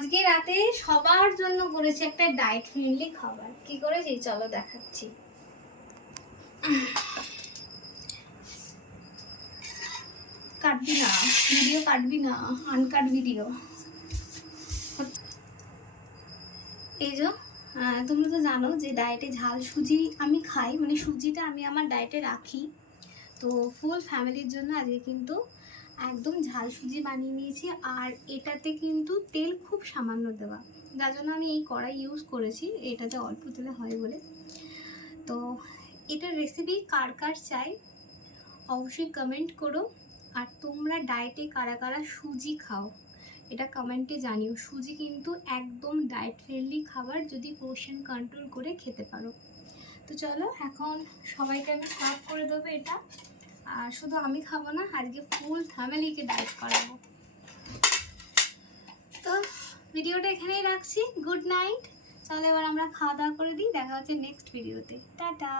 আজকে রাতে সবার জন্য করেছি একটা ডায়েট ফ্রেন্ডলি খাবার। কি করেছি চলো দেখাচ্ছি। কাটবি না ভিডিও, কাটবি না, আনকাট ভিডিও। এই যে তোমরা তো জানো যে ডায়েটে ঝাল সুজি আমি খাই, মানে সুজিটা আমি আমার ডায়েটে রাখি। তো ফুল ফ্যামিলির জন্য আজকে কিন্তু একদম ঝাল সুজি বানিয়ে নিয়েছি। আর এটাতে কিন্তু তেল খুব সামান্য দেওয়া, যার জন্য আমি এই কড়াই ইউজ করেছি, এটাতে অল্প তেলে হয় বলে। তো এটার রেসিপি কার কার চাই অবশ্যই কমেন্ট করো। আর তোমরা ডায়েটে কারা কারা সুজি খাও এটা কমেন্টে জানিও। সুজি কিন্তু একদম ডায়েট ফ্রেন্ডলি খাবার যদি পোর্শন কন্ট্রোল করে খেতে পারো। তো চলো এখন সবাইকে আমি সার্ভ করে দেবো এটা। আর শুধু আমি খাবো না, আজকে ফুল ফ্যামিলিকে ডায়েট করাবো। তো ভিডিওটা এখানেই রাখছি, গুড নাইট। চলো এবার আমরা খাওয়া দাওয়া করে দিই, দেখা হচ্ছে নেক্সট ভিডিওতে, টাটা।